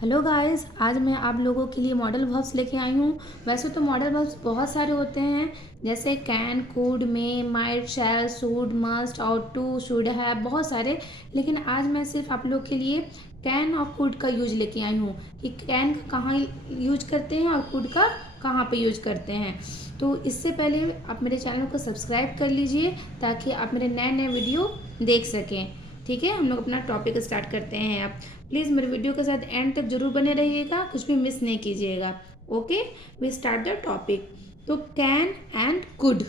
Hello guys, आज मैं आप लोगों के लिए मॉडल वर्ब्स लेके आई हूँ। वैसे तो मॉडल वर्ब्स बहुत सारे होते हैं, जैसे can, could, may, might, shall, should, must, ought to, should have, बहुत सारे। लेकिन आज मैं सिर्फ आप लोग के लिए कैन और कुड का यूज लेके आई हूँ कि कैन का कहाँ यूज करते हैं और कुड का कहाँ पे यूज करते हैं। तो इससे पहले आप मेरे चैनल को सब्सक्राइब कर लीजिए ताकि आप मेरे नए नए वीडियो देख सकें। ठीक है, हम लोग अपना टॉपिक स्टार्ट करते हैं। आप प्लीज़ मेरे वीडियो के साथ एंड तक जरूर बने रहिएगा, कुछ भी मिस नहीं कीजिएगा। Okay, we start the topic. तो कैन एंड कुड,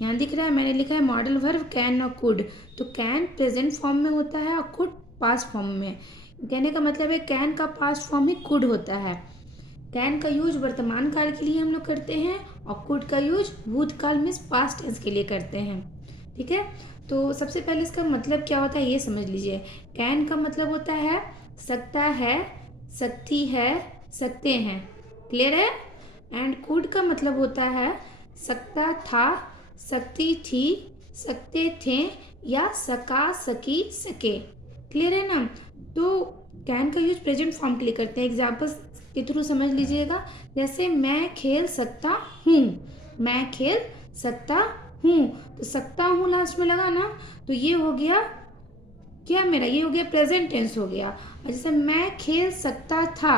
यहाँ दिख रहा है, मैंने लिखा है मॉडल वर्ब कैन और कुड। तो कैन प्रेजेंट फॉर्म में होता है और कुड पास्ट फॉर्म में। कहने का मतलब है कैन का पास्ट फॉर्म ही कुड होता है। कैन का यूज वर्तमान काल के लिए हम लोग करते हैं और कुड का यूज भूतकाल मीन्स पास्ट टेंस के लिए करते हैं। ठीक है, तो सबसे पहले इसका मतलब क्या होता है ये समझ लीजिए। कैन का मतलब होता है सकता है, सकती है, सकते हैं। क्लियर है। एंड कुड का मतलब होता है सकता था, सकती थी, सकते थे या सका, सकी, सके। क्लियर है ना। तो कैन का यूज प्रेजेंट फॉर्म के लिए करते हैं। एग्जाम्पल्स के थ्रू समझ लीजिएगा। जैसे मैं खेल सकता हूँ, मैं खेल सकता हूँ, तो सकता हूँ लास्ट में लगा ना, तो ये हो गया क्या मेरा, ये हो गया प्रेजेंट टेंस हो गया। और जैसे मैं खेल सकता था,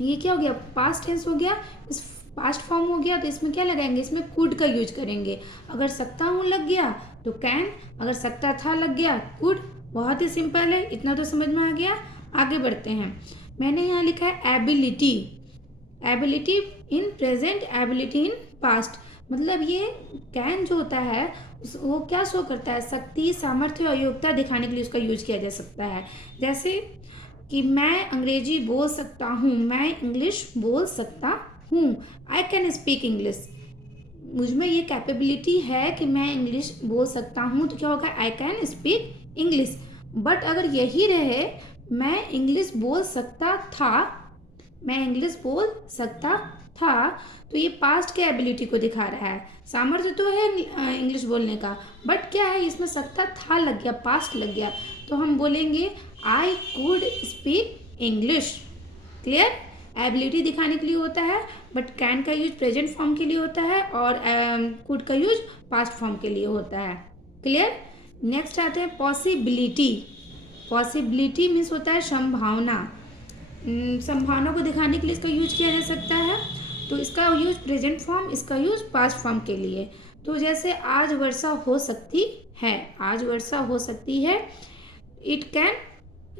ये क्या हो गया, पास्ट टेंस हो गया, इस पास्ट फॉर्म हो गया। तो इसमें क्या लगाएंगे, इसमें कुड का यूज करेंगे। अगर सकता हूँ लग गया तो कैन, अगर सकता था लग गया कुड। बहुत ही सिंपल है, इतना तो समझ में आ गया। आगे बढ़ते हैं। मैंने यहाँ लिखा है ability. Ability in present, ability in past. मतलब ये कैन जो होता है वो क्या शो करता है, शक्ति, सामर्थ्य और योग्यता दिखाने के लिए उसका यूज किया जा सकता है। जैसे कि मैं अंग्रेजी बोल सकता हूँ, मैं इंग्लिश बोल सकता हूँ। आई कैन स्पीक इंग्लिश, मुझ में ये कैपेबिलिटी है कि मैं इंग्लिश बोल सकता हूँ, तो क्या होगा, I can speak English. But अगर यही रहे मैं इंग्लिश बोल सकता था, मैं इंग्लिश बोल सकता था, तो ये पास्ट के एबिलिटी को दिखा रहा है। सामर्थ्य तो है इंग्लिश बोलने का, बट क्या है इसमें सकता था लग गया, पास्ट लग गया, तो हम बोलेंगे I could speak English. Clear. Ability दिखाने के लिए होता है, बट कैन का यूज प्रेजेंट फॉर्म के लिए होता है और कुड का यूज पास्ट फॉर्म के लिए होता है। क्लियर। नेक्स्ट आते हैं पॉसिबिलिटी। पॉसिबिलिटी मीन्स होता है संभावना। संभावना को दिखाने के लिए इसका यूज किया जा सकता है। तो इसका यूज प्रेजेंट फॉर्म, इसका यूज पास्ट फॉर्म के लिए। तो जैसे आज वर्षा हो सकती है, आज वर्षा हो सकती है। It can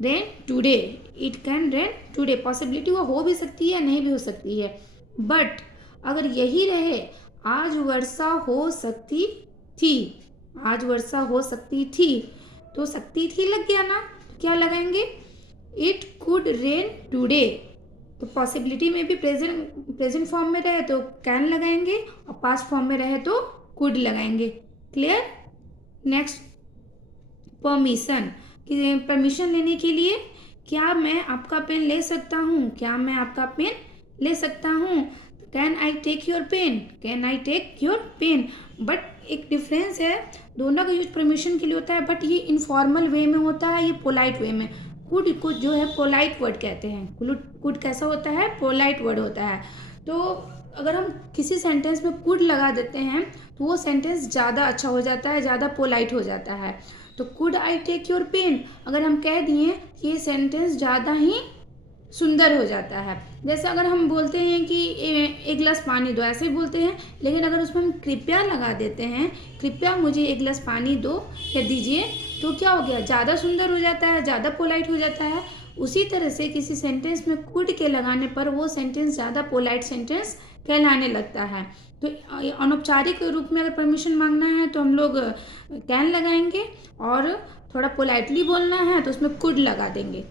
rain today, it can rain today. Possibility वो हो भी सकती है, नहीं भी हो सकती है। बट अगर यही रहे आज वर्षा हो सकती थी, आज वर्षा हो सकती थी, तो सकती थी लग गया ना, तो क्या लगाएंगे, इट कुड रेन टूडे। तो पॉसिबिलिटी में भी प्रेजेंट फॉर्म में रहे तो कैन लगाएंगे और पास्ट फॉर्म में रहे तो कुड लगाएंगे। क्लियर। नेक्स्ट परमिशन, कि परमिशन लेने के लिए, क्या मैं आपका पेन ले सकता हूँ, क्या मैं आपका पेन ले सकता हूँ। Can I take your pen, can I take your pen. But एक डिफरेंस है, दोनों का यूज परमिशन के लिए होता है, बट ये इनफॉर्मल वे में होता है, ये पोलाइट वे में। कुड को जो है पोलाइट वर्ड कहते हैं। कुड कैसा होता है, पोलाइट वर्ड होता है। तो अगर हम किसी सेंटेंस में कुड लगा देते हैं तो वो सेंटेंस ज़्यादा अच्छा हो जाता है, ज़्यादा पोलाइट हो जाता है। तो could I take your pen अगर हम कह दिए, ये सेंटेंस ज़्यादा ही सुंदर हो जाता है। जैसे अगर हम बोलते हैं कि एक गिलास पानी दो, ऐसे ही बोलते हैं, लेकिन अगर उसमें हम कृपया लगा देते हैं, कृपया मुझे एक गिलास पानी दो या दीजिए, तो क्या हो गया, ज़्यादा सुंदर हो जाता है, ज़्यादा पोलाइट हो जाता है। उसी तरह से किसी सेंटेंस में कुड के लगाने पर वो सेंटेंस ज़्यादा पोलाइट सेंटेंस कहलाने लगता है। तो अनौपचारिक रूप में अगर परमिशन मांगना है तो हम लोग कैन लगाएंगे, और थोड़ा पोलाइटली बोलना है तो उसमें कुड लगा देंगे।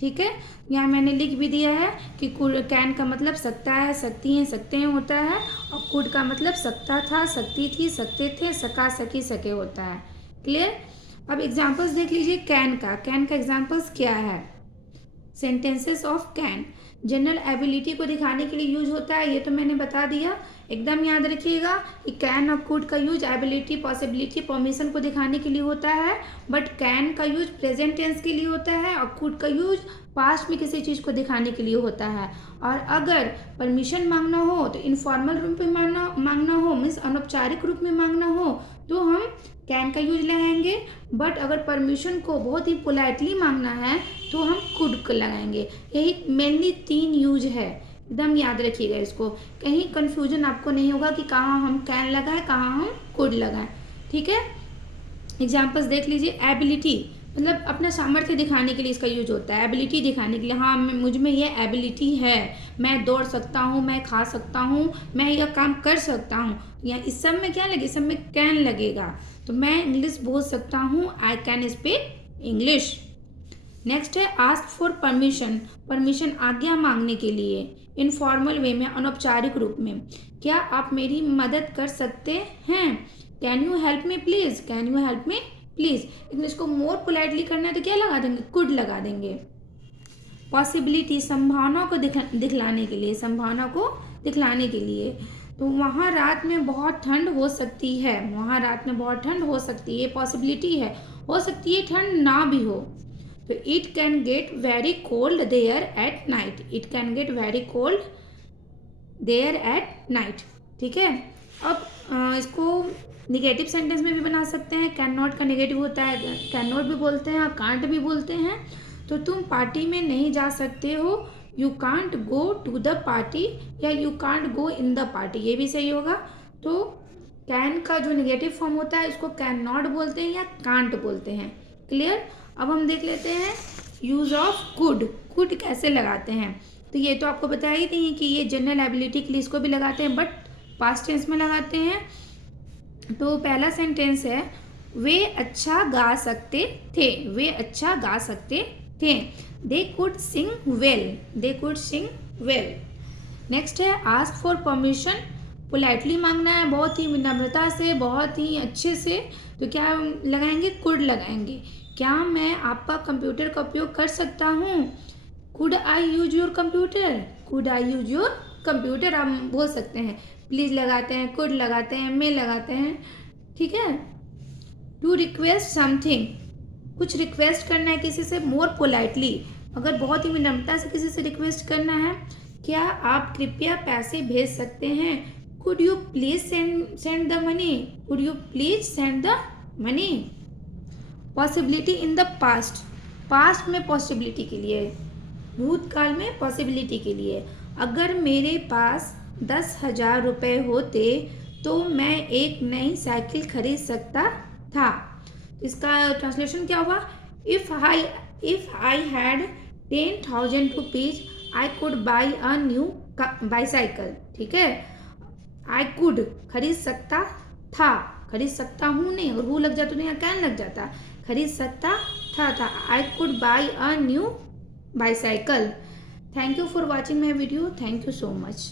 ठीक है, यहाँ मैंने लिख भी दिया है कि कैन का मतलब सकता है, सकती हैं, सकते हैं होता है, और कुड का मतलब सकता था, सकती थी, सकते थे, सका, सकी, सके होता है। क्लियर। अब एग्जाम्पल्स देख लीजिए कैन का। कैन का एग्जाम्पल्स क्या है, sentences of can. General ability को दिखाने के लिए यूज होता है, ये तो मैंने बता दिया। एकदम याद रखिएगा कि कैन और कुड का यूज एबिलिटी, पॉसिबिलिटी, परमिशन को दिखाने के लिए होता है, बट कैन का यूज प्रेजेंट टेंस के लिए होता है और कुड का यूज पास्ट में किसी चीज़ को दिखाने के लिए होता है। और अगर परमिशन मांगना हो तो इनफॉर्मल रूप में मांगना हो, मीन्स अनौपचारिक रूप में मांगना हो, तो हम कैन का यूज लगाएंगे। बट अगर परमिशन को बहुत ही पोलाइटली मांगना है तो हम कुड को लगाएंगे। यही मेनली 3 यूज है, एकदम याद रखिएगा इसको। कहीं कंफ्यूजन आपको नहीं होगा कि कहाँ हम कैन लगाएं, कहाँ हम कुड लगाएं। ठीक है, एग्जाम्पल्स देख लीजिए। एबिलिटी मतलब अपना सामर्थ्य दिखाने के लिए इसका यूज होता है। एबिलिटी दिखाने के लिए, हाँ मुझ में ये एबिलिटी है, मैं दौड़ सकता हूँ, मैं खा सकता हूँ, मैं यह काम कर सकता हूँ। या इस सब में क्या लगे, इस सब में कैन लगेगा। तो मैं इंग्लिश बोल सकता हूँ, I can speak English. Next है आस्क फॉर परमिशन। परमिशन आज्ञा मांगने के लिए, इनफॉर्मल वे में, अनौपचारिक रूप में। क्या आप मेरी मदद कर सकते हैं? Can you help me please, can you help me please. लेकिन इसको मोर पोलाइटली करना है तो क्या लगा देंगे, कुड लगा देंगे। पॉसिबिलिटी, संभावना को दिखलाने के लिए, संभावना को दिखलाने के लिए। तो वहाँ रात में बहुत ठंड हो सकती है, वहाँ रात में बहुत ठंड हो सकती है, पॉसिबिलिटी है, हो सकती है ठंड ना भी हो। तो it can get very cold there at night, it can get very cold there at night. ठीक है, अब इसको निगेटिव सेंटेंस में भी बना सकते हैं। कैन नॉट का निगेटिव होता है, कैन नॉट भी बोलते हैं और कांट भी बोलते हैं। तो तुम पार्टी में नहीं जा सकते हो, you can't go to the party, या you can't go in the party, ये भी सही होगा। तो कैन का जो निगेटिव फॉर्म होता है इसको कैन नॉट बोलते हैं या कांट बोलते हैं। क्लियर। अब हम देख लेते हैं यूज ऑफ कुड। कुड कैसे लगाते हैं, तो ये तो आपको बता ही थी कि ये जनरल एबिलिटी के लिए इसको भी लगाते हैं, बट पास्ट टेंस में लगाते हैं। तो पहला सेंटेंस है, वे अच्छा गा सकते थे, वे अच्छा गा सकते थे। They could sing well, they could sing well. Next है आस्क फॉर परमिशन। पोलाइटली मांगना है, बहुत ही विनम्रता से, बहुत ही अच्छे से। तो क्या लगाएंगे, कुड लगाएंगे। क्या मैं आपका कंप्यूटर का उपयोग कर सकता हूँ, could I use your computer, could I use your computer हम बोल सकते हैं। प्लीज लगाते हैं, कुड लगाते हैं, मे लगाते हैं। ठीक है। टू रिक्वेस्ट समथिंग, कुछ रिक्वेस्ट करना है किसी से, मोर पोलाइटली। अगर बहुत ही विनम्रता से किसी से रिक्वेस्ट करना है, क्या आप कृपया पैसे भेज सकते हैं, could you please send the money, could you please send the money. Possibility in the past, past में पॉसिबिलिटी के लिए, भूतकाल में पॉसिबिलिटी के लिए। अगर मेरे पास 10,000 रुपये होते तो मैं एक नई साइकिल खरीद सकता था। इसका ट्रांसलेशन क्या हुआ, if I had 10,000 rupees I could by a new bicycle. ठीक है, आई कुड खरीद सकता था, खरीद सकता हूँ नहीं, अगर हूँ लग जाता तो यहाँ कैन लग जाता, खरीद सकता था। I could by a new bicycle. Thank you for watching my video, thank you so much.